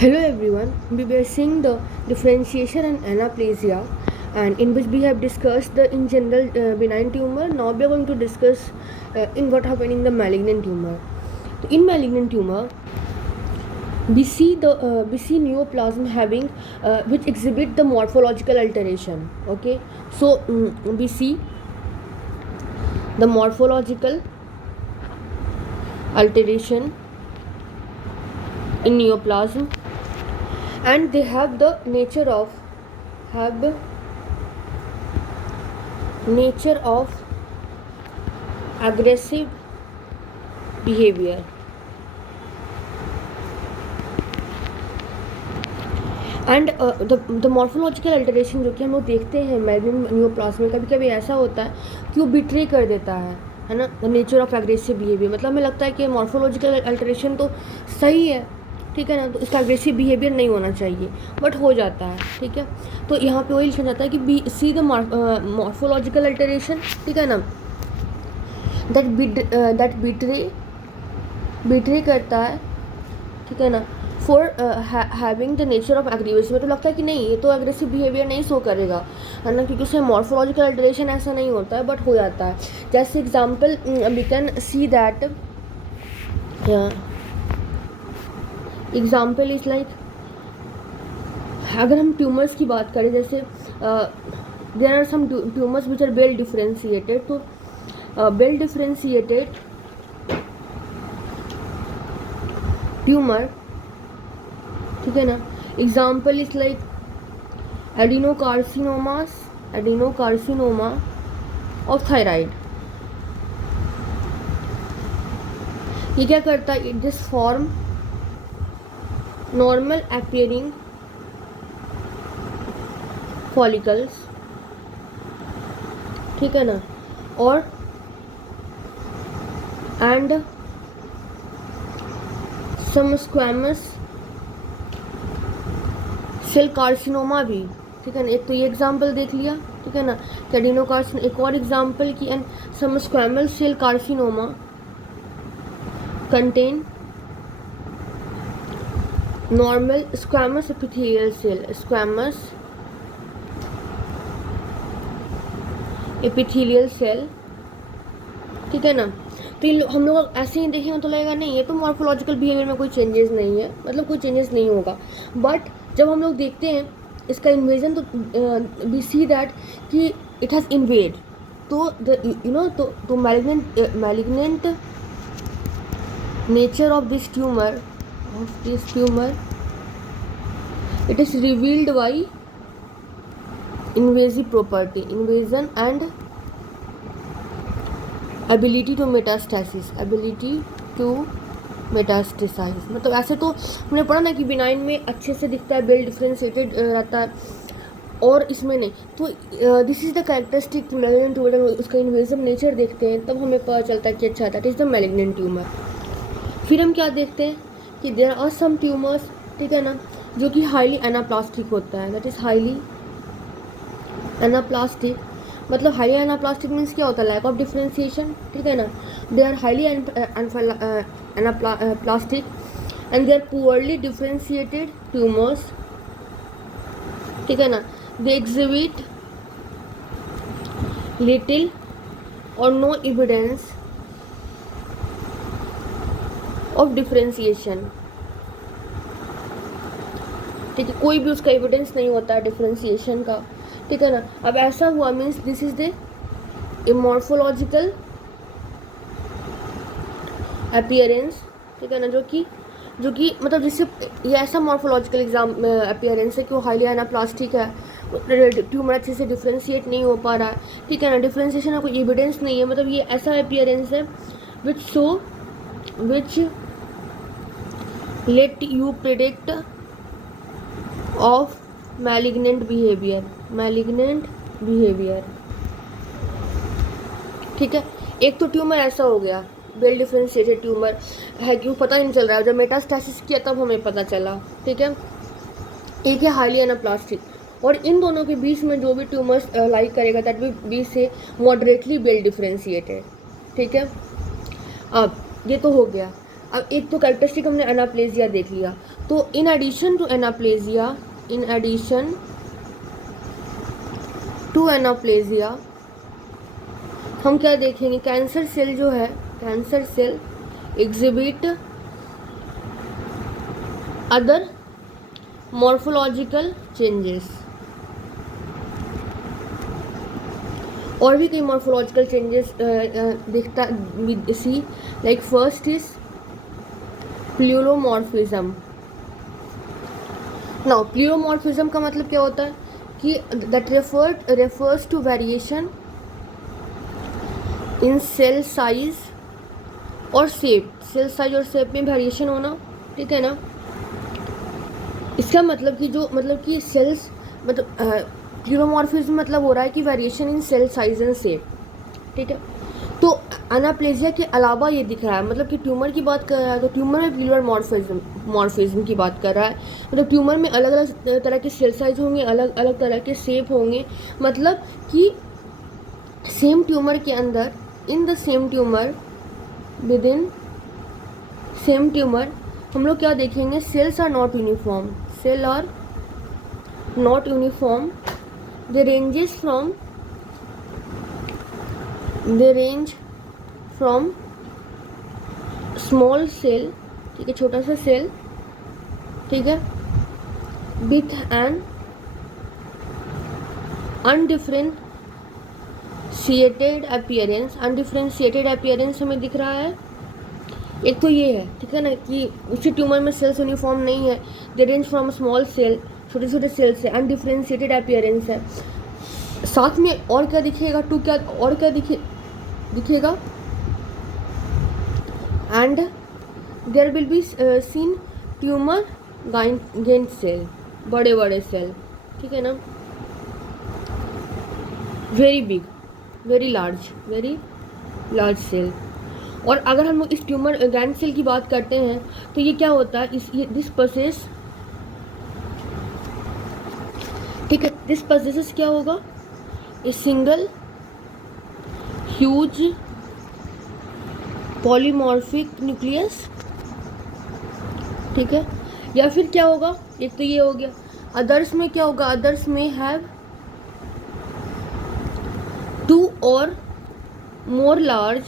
Hello everyone, we were seeing the differentiation and anaplasia, and in which we have discussed the in general benign tumor. Now we are going to discuss in what happened in the malignant tumor. So in malignant tumor, we see neoplasm having which exhibit the morphological alteration. Okay, so we see the morphological alteration in neoplasm, and they have the nature of aggressive behavior. And the morphological alteration जो कि हम लोग देखते हैं malignant neoplasm में, कभी कभी ऐसा होता है कि वो बिट्रे कर देता है ना, the nature of aggressive behaviour. मतलब हमें लगता है कि मॉर्फोलॉजिकल अल्टरेशन तो सही है, ठीक है ना, तो इसका एग्रेसिव बिहेवियर नहीं होना चाहिए, बट हो जाता है. ठीक है, तो यहाँ पे वही लिखा जाता है कि सी द मॉर्फोलॉजिकल अल्टरेशन, ठीक है ना, दैट बिट्रे करता है, ठीक है ना, for having the nature of aggravation. में तो लगता है कि नहीं, ये तो एग्रेसिव बिहेवियर नहीं शो करेगा, है ना, क्योंकि उसमें मॉर्फोलॉजिकल अल्टरेशन ऐसा नहीं होता है, बट हो जाता है. जैसे example we can see that example is like, अगर हम ट्यूमर्स की बात करें, जैसे there are some tumors which are well differentiated. तो वेल डिफ्रेंशिएटेड ट्यूमर, ठीक है ना, example is like adenocarcinoma of thyroid. ये क्या करता है, it just form normal appearing follicles, ठीक है ना, और and some squamous cell carcinoma भी, ठीक है ना. एक तो ये एग्जाम्पल देख लिया, ठीक है ना, एडिनोकार्सिन. एक और एग्जाम्पल की, and some squamous cell carcinoma contain normal squamous epithelial cell, ठीक है ना. तो हम लोग ऐसे ही देखेंगे तो लगेगा नहीं, ये तो मॉर्फोलॉजिकल बिहेवियर में कोई चेंजेस नहीं है, मतलब कोई चेंजेस नहीं होगा. बट जब हम लोग देखते हैं इसका इन्वेजन, तो वी सी दैट कि इट हैज़ इन्वेड. तो तो malignant nature of this tumour it is revealed by invasive property, invasion and ability to metastasize. मतलब ऐसे तो हमने पढ़ा ना कि बिनाइन में अच्छे से दिखता है, वेल डिफ्रेंशिएटेड रहता है, और इसमें नहीं. तो this is the characteristic to malignant tumor. उसका इन्वेजिव नेचर देखते हैं तब हमें पता चलता है कि अच्छा, that is the malignant tumor. फिर हम क्या देखते हैं कि देयर आर सम ट्यूमर्स, ठीक है ना, जो कि हाईली एनाप्लास्टिक होता है. That is highly anaplastic. मतलब हाईली एनाप्लास्टिक मीन्स क्या होता है, लैक ऑफ डिफ्रेंशिएशन, ठीक है ना. They are highly anaplastic and they are poorly differentiated tumors, ठीक है ना. दे एग्जिबिट लिटिल और नो एविडेंस ऑफ डिफ्रेंशिएशन, ठीक है, कोई भी उसका एविडेंस नहीं होता है डिफ्रेंशिएशन का, ठीक है ना. अब ऐसा हुआ means this is the morphological appearance, ठीक है ना, जो कि मतलब जिससे ये ऐसा मॉर्फोलॉजिकल अपीयरेंस है कि वो हाईली एनाप्लास्टिक है, ट्यूमर अच्छे से डिफ्रेंशिएट नहीं हो पा रहा है, ठीक है ना. डिफ्रेंशिएशन का कोई एविडेंस नहीं है, मतलब ये ऐसा अपीयरेंस है which let you predict of malignant behavior, ठीक है. एक तो ट्यूमर ऐसा हो गया, वेल डिफ्रेंशिएटेड ट्यूमर है, क्यों पता नहीं चल रहा है, जब मेटास्टेसिस किया तब हमें पता चला, ठीक है. एक है हाईली एनाप्लास्टिक, और इन दोनों के बीच में जो भी ट्यूमर्स लाइक करेगा दैट भी बीच से मॉडरेटली वेल डिफ्रेंशिएटेड, ठीक है. अब ये तो हो गया. अब एक तो कैरेक्टरिस्टिक हमने एनाप्लेजिया देख लिया, तो इन एडिशन टू एनाप्लेजिया हम क्या देखेंगे, कैंसर सेल जो है, cancer cell exhibit other morphological changes, और भी कई मॉर्फोलॉजिकल चेंजेस दिखता सी, like first is pleomorphism. Now pleomorphism का मतलब क्या होता है कि that refers to variation in cell size और शेप, सेल साइज और शेप में वेरिएशन होना, ठीक है ना। इसका मतलब कि जो मतलब कि सेल्स मतलब प्लूरोमॉर्फिज्म मतलब हो रहा है कि variation in cell size and shape, ठीक है। तो एनाप्लेजिया के अलावा ये दिख रहा है, मतलब कि ट्यूमर की बात कर रहा है तो ट्यूमर में प्लूरोमॉर्फिज्म की बात कर रहा है, मतलब ट्यूमर में अलग अलग तरह के सेल साइज होंगे, अलग अलग तरह के शेप होंगे, मतलब कि सेम ट्यूमर के अंदर, in the same tumor, within same tumor हम लोग क्या देखेंगे, cells are not uniform, cell are not uniform, they range from small cell, ठीक है, छोटा सा सेल, ठीक है, विथ एन अनडिफरेंशिएटेड अपीयरेंस हमें दिख रहा है। एक तो ये है, ठीक है ना, कि उसी ट्यूमर में सेल्स यूनिफॉर्म नहीं है, दे रेंज फ्रॉम स्मॉल सेल, छोटे छोटे सेल से, अनडिफरेंशिएटेड अपीयरेंस है। साथ में और क्या दिखेगा, और क्या दिखेगा, and there will be seen tumor गाइन सेल, बड़े बड़े सेल, ठीक है ना, very big, very large cell. और अगर हम लोग इस ट्यूमर गैन सेल की बात करते हैं तो ये क्या होता है, दिस प्रोसेस, ठीक है, दिस प्रोसेस क्या होगा, a single huge polymorphic nucleus, ठीक है, या फिर क्या होगा, एक तो ये हो गया। अदर्स में क्या होगा, अदर्स में हैव 2 और मोर लार्ज,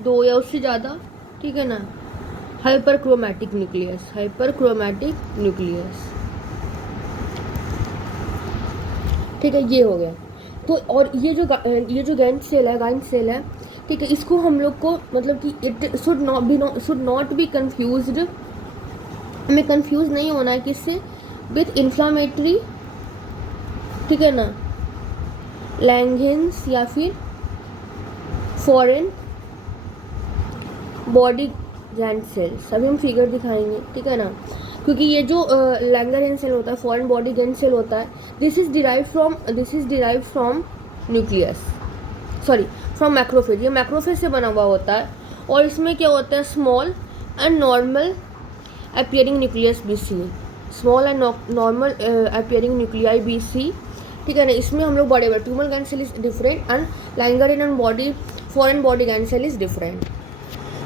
2 या उससे ज़्यादा, ठीक है ना, हाइपरक्रोमैटिक न्यूक्लियस, ठीक है, ये हो गया। तो और ये जो गाइन सेल है, ठीक है, इसको हम लोग को मतलब कि it should not be confused, हमें कंफ्यूज नहीं होना है किससे, विथ इन्फ्लामेटरी, ठीक है ना, लैंगेन्स या फिर फॉरेन बॉडी गैन सेल्स, अभी हम फिगर दिखाएंगे, ठीक है ना, क्योंकि ये जो लैंगरहैंस सेल होता है, फॉरेन बॉडी गैन सेल होता है, this is derive from nucleus, sorry from macrophage, ये मैक्रोफेज से बना हुआ होता है। और इसमें क्या होता है, small and normal appearing nucleus BC, small and normal appearing nuclei BC, ठीक है ना। इसमें हम लोग बड़े ट्यूमर गैन cell is different and Langerhans and foreign body गैन cell is different.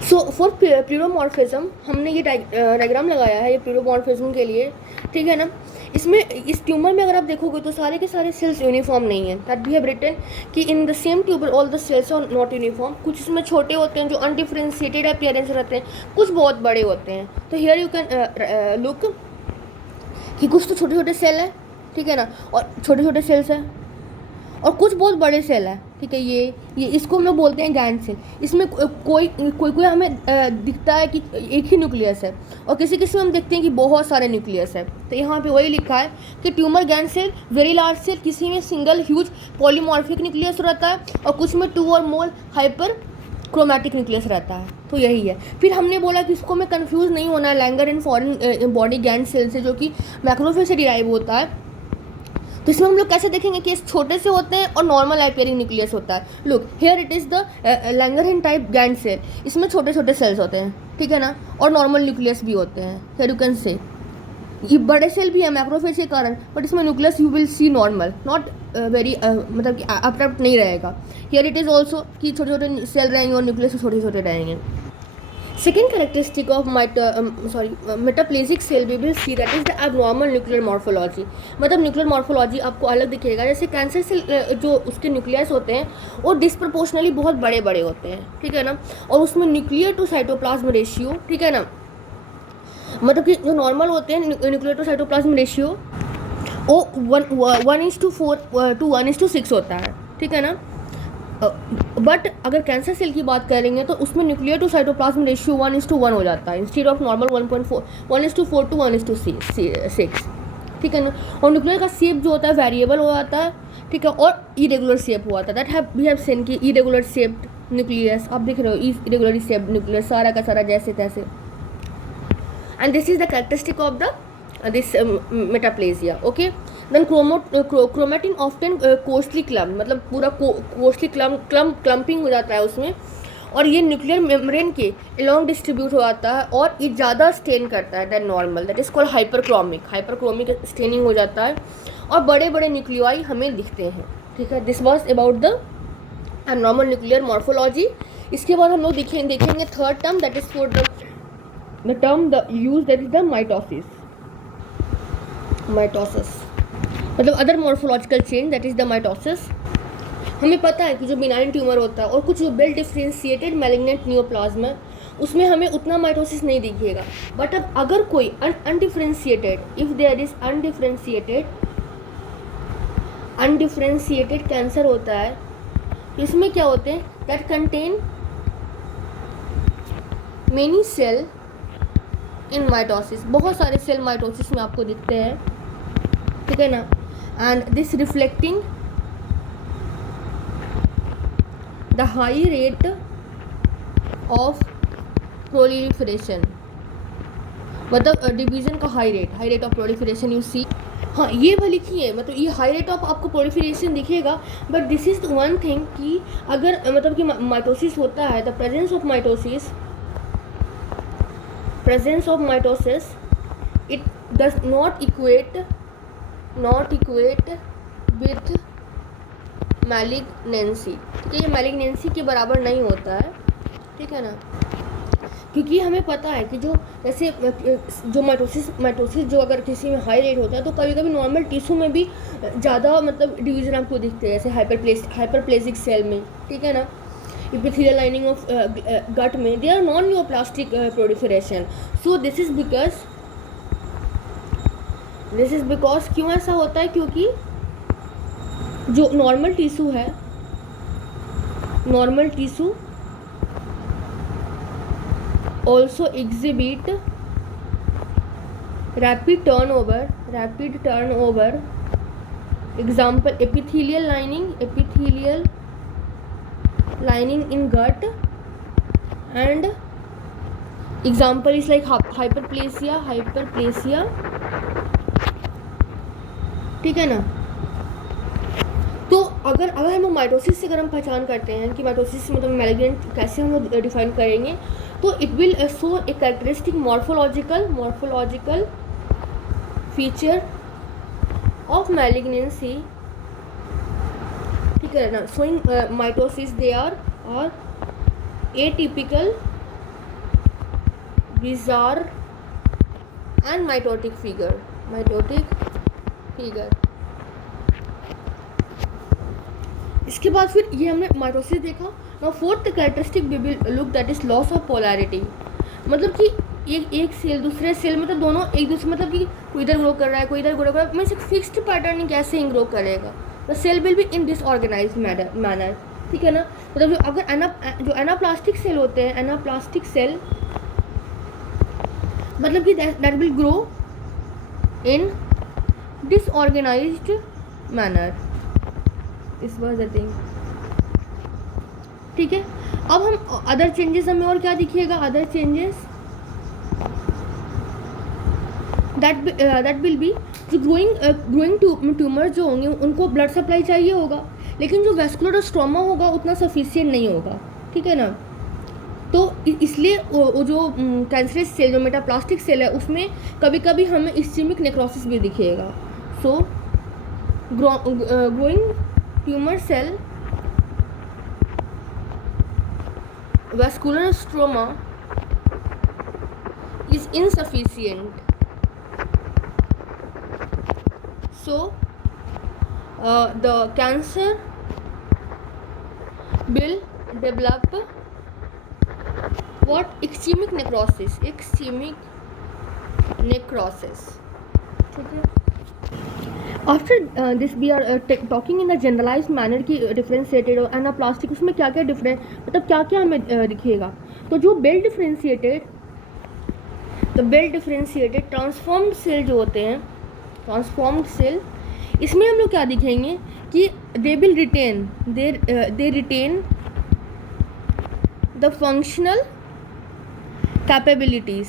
So for प्लूरोमॉर्फिज्म हमने ये डायग्राम लगाया है, ये प्लूरोमॉर्फिज्म के लिए, ठीक है ना। इसमें इस ट्यूमर में अगर आप देखोगे तो सारे के सारे सेल्स यूनिफॉर्म नहीं है, दैट वी हैव रिटन कि in the same tumor all the cells are not uniform, कुछ इसमें छोटे होते हैं जो अनडिफरेंशिएटेड अपीयरेंस रहते हैं, कुछ बहुत बड़े होते हैं। तो हियर यू कैन लुक कि कुछ तो छोटे छोटे सेल है, ठीक है ना, और छोटे छोटे सेल्स है, और कुछ बहुत बड़े सेल है, ठीक है, ये इसको हम लोग बोलते हैं गैन सेल। इसमें कोई हमें दिखता है कि एक ही न्यूक्लियस है, और किसी किसी में हम देखते हैं कि बहुत सारे न्यूक्लियस है। तो यहाँ पे वही लिखा है कि ट्यूमर गैन सेल, वेरी लार्ज सेल, किसी में सिंगल ह्यूज पॉलीमॉर्फिक न्यूक्लियस रहता है, और कुछ में 2 और मोर हाइपर क्रोमैटिक न्यूक्लियस रहता है। तो यही है। फिर हमने बोला कि इसको में कंफ्यूज नहीं होना है लैंगर एंड फॉरेन बॉडी गैन सेल से, जो कि मैक्रोफेज से डिराइव होता है। तो इसमें हम लोग कैसे देखेंगे कि इस छोटे से होते हैं और नॉर्मल अपीयरिंग न्यूक्लियस होता है। Look here it is the Langhans type गैन सेल, इसमें छोटे छोटे सेल्स होते हैं, ठीक है ना, और नॉर्मल न्यूक्लियस भी होते हैं। हियर यू कैन से ये बड़े सेल भी है मैक्रोफेज के कारण, बट इसमें nucleus you will see normal, not very मतलब कि अब्रप्ट नहीं रहेगा। हियर इट इज़ ऑल्सो कि छोटे छोटे सेल रहेंगे और न्यूक्लियस छोटे छोटे रहेंगे। Second characteristic of metaplasic cell we will see that is the abnormal nuclear morphology. मतलब न्यूक्लियर मॉर्फोलॉजी आपको अलग दिखेगा. जैसे कैंसर सेल जो उसके न्यूक्लियस होते हैं वो डिस्प्रपोर्शनली बहुत बड़े बड़े होते हैं, ठीक है ना, और उसमें न्यूक्लियर टू साइटोप्लाज्म रेशियो, ठीक है ना, मतलब कि जो नॉर्मल होते हैं न्यूक्लियर टू साइटोप्लाज्म रेशियो वो 1:4 to 1:6 होता है, ठीक है ना. बट अगर कैंसर सेल की बात करेंगे तो उसमें न्यूक्लियर टू साइटोप्लाज्म रेशियो 1:1 हो जाता है इंस्टेड ऑफ नॉर्मल 1:4 to 1:6, ठीक है ना. और न्यूक्लियर का शेप जो होता है वेरिएबल हो जाता है, ठीक है, और इरेगुलर शेप हुआ था. दैट वी हैव सीन कि इरेगुलर शेप्ड न्यूक्लियस आप देख रहे हो, इरेगुलरली शेप्ड न्यूक्लियस सारा का सारा जैसे तैसे. And this is the characteristic of the this metaplasia. Okay, then chromatin often coarsely clumped, मतलब पूरा coarsely clumping हो जाता है उसमें, और ये न्यूक्लियर मेम्ब्रेन के along डिस्ट्रीब्यूट हो जाता है और ये ज़्यादा स्टेन करता है then normal. That is called hyperchromic staining हो जाता है और बड़े बड़े न्यूक्लियाई हमें दिखते हैं, ठीक है. This was about the abnormal nuclear morphology. इसके बाद हम लोग देखेंगे third term that is for the term the use that is the mitosis. मतलब other morphological change that is the mitosis. हमें पता है कि जो बिनाइन ट्यूमर होता है और कुछ जो वेल डिफ्रेंशिएटेड मैलिग्नेंट न्यूप्लाज्म है उसमें हमें उतना माइटोसिस नहीं दिखेगा. बट अब अगर कोई undifferentiated, if there is undifferentiated cancer होता है, इसमें क्या होते हैं that contain many cell in mitosis. बहुत सारे सेल माइटोसिस में आपको दिखते हैं, ठीक है ना. And this reflecting the high rate of proliferation, मतलब डिवीजन का high rate of proliferation you see. हाँ, ये वाली लिखी है, मतलब ये हाई रेट ऑफ आपको प्रोलिफरेशन दिखेगा. But this is one thing कि अगर मतलब कि माइटोसिस होता है, the presence of mitosis it does not equate with malignancy. ठीक है, ये मैलिग्नेंसी के बराबर नहीं होता है, ठीक है ना, क्योंकि हमें पता है कि जो जैसे जो माइटोसिस जो अगर किसी में हाई रेट होता है तो कभी कभी नॉर्मल टिश्यू में भी ज़्यादा मतलब डिवीजन आपको दिखते हैं, जैसे हाइपरप्लेजिक सेल में, ठीक है ना. epithelial lining of gut में they are non-neoplastic proliferation. So this is because क्यों ऐसा होता है, क्योंकि जो नॉर्मल टिश्यू है, normal tissue also exhibit rapid turnover. Example, epithelial lining in gut, and example is like hyperplasia, ठीक है ना. तो अगर हम माइटोसिस से अगर हम पहचान करते हैं कि माइटोसिस मतलब मैलिग्नेंट कैसे हम डिफाइन करेंगे, तो it will show a characteristic morphological feature of malignancy, ठीक है ना. शोइंग माइटोसिस दे आर और atypical, bizarre and mitotic figure. इसके बाद फिर ये हमने माइटोसिस देखा. Now fourth characteristic we will look that is loss of polarity. मतलब कि एक सेल दूसरे सेल मतलब दोनों एक दूसरे मतलब कि कोई इधर ग्रो कर रहा है कोई इधर ग्रो कर रहा है, मीन्स एक फिक्स्ड पैटर्न कैसे ग्रो करेगा. The cell will be in disorganized manner, ठीक है ना. मतलब जो अगर जो एनाप्लास्टिक सेल होते हैं, एनाप्लास्टिक सेल मतलब कि that will grow in disorganized manner. This was the thing, ठीक है. अब हम अदर चेंजेस हमें और क्या दिखिएगा, other changes that will be जो ग्रोइंग ट्यूमर जो होंगे उनको ब्लड सप्लाई चाहिए होगा, लेकिन जो वेस्कुलर स्ट्रोमा होगा उतना सफिशिएंट नहीं होगा, ठीक है ना. तो इसलिए वो जो कैंसरस सेल जो मेटाप्लास्टिक सेल है उसमें कभी कभी हमें इस्चेमिक नेक्रोसिस भी दिखेगा. So growing tumor cell, vascular stroma insufficient. So the cancer will develop what? Ischemic necrosis. ठीक है. After this we are talking in a generalized manner कि differentiated और anaplastic उसमें क्या क्या different मतलब क्या क्या हमें दिखेगा. तो जो well differentiated transformed cell जो होते हैं, transformed cell, इसमें हम लोग क्या दिखेंगे कि they retain the functional capabilities.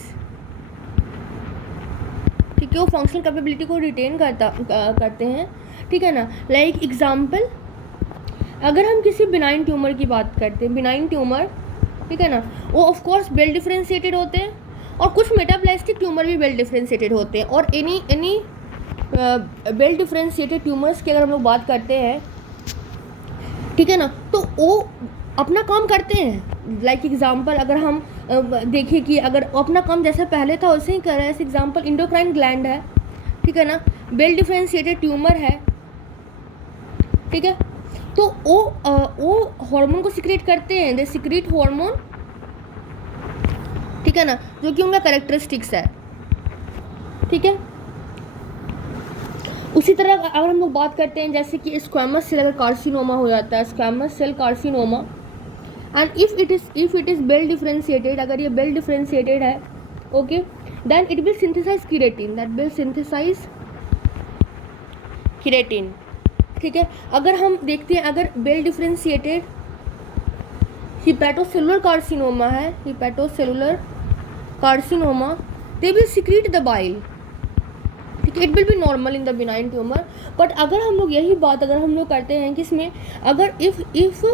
ठीक है, वो फंक्शनल कैपेबिलिटी को रिटेन करते हैं. ठीक है ना. लाइक एग्जांपल, अगर हम किसी बिनाइन ट्यूमर की बात करते हैं, बिनाइन ट्यूमर, ठीक है ना, वो ऑफ कोर्स वेल डिफरेंशिएटेड होते हैं, और कुछ मेटाप्लास्टिक ट्यूमर भी वेल डिफरेंशिएटेड होते हैं. और एनी वेल डिफरेंशिएटेड ट्यूमर्स की अगर हम लोग बात करते हैं, ठीक है ना, तो वो अपना काम करते हैं. लाइक एग्जांपल अगर हम देखें कि अगर अपना काम जैसा पहले था वैसे ही कर रहा है. जैसे एग्जांपल इंडोक्राइन ग्लैंड है, ठीक है ना, वेल डिफरेंशिएटेड ट्यूमर है, ठीक है, तो वो हार्मोन को सिक्रेट करते हैं. दे सिक्रेट हार्मोन, ठीक है ना, जो कि उनका कैरेक्टरिस्टिक्स है. ठीक है. उसी तरह अगर हम लोग बात करते हैं जैसे कि स्क्वैमस सेल अगर कार्सिनोमा हो जाता है, squamous cell carcinoma, and if it is well differentiated, अगर ये वेल डिफरेंशिएटेड है, okay, then it will synthesize keratin. ठीक है. अगर हम देखते हैं अगर वेल डिफरेंशिएटेड हिपैटोसेलुलर कार्सिनोमा है, hepatocellular carcinoma, they will secrete the bile. ठीक है. It will be normal in the benign tumor. But अगर हम लोग यही बात अगर हम लोग करते हैं कि इसमें अगर if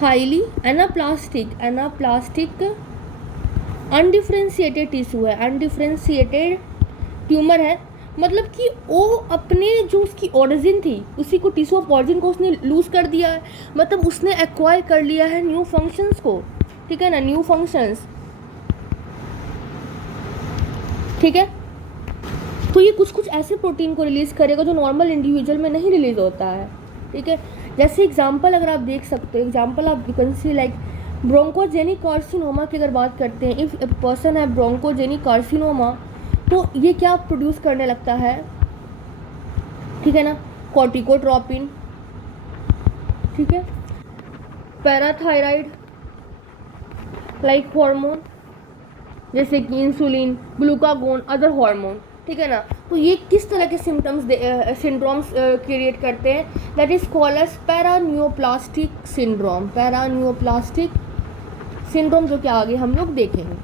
highly anaplastic undifferentiated tissue है, अनडिफरेंशिएटेड ट्यूमर है, मतलब कि वो अपने जो उसकी ओरिजिन थी, उसी को टिश्यू ऑफ ओरिजिन को उसने लूज कर दिया है, मतलब उसने एक्वायर कर लिया है न्यू फंक्शंस को. ठीक है ना, न्यू फंक्शंस. ठीक है. तो ये कुछ ऐसे प्रोटीन को रिलीज़ करेगा जो नॉर्मल इंडिविजुअल में नहीं रिलीज होता है. ठीक है. जैसे एग्जांपल अगर आप देख सकते हो, एग्जांपल आप you can see like bronchogenic carcinoma की अगर बात करते हैं, इफ़ ए पर्सन है ब्रोंकोजेनिक कार्सिनोमा, तो ये क्या प्रोड्यूस करने लगता है, ठीक है ना, कॉर्टिकोट्रोपिन, ठीक है, पैराथायराइड लाइक हार्मोन जैसे कि इंसुलिन, ग्लूकागोन, अदर हार्मोन. ठीक है ना. तो ये किस तरह के सिंड्रोम्स क्रिएट करते हैं, that is called as paraneoplastic syndrome. Paraneoplastic syndrome जो कि आगे हम लोग देखेंगे.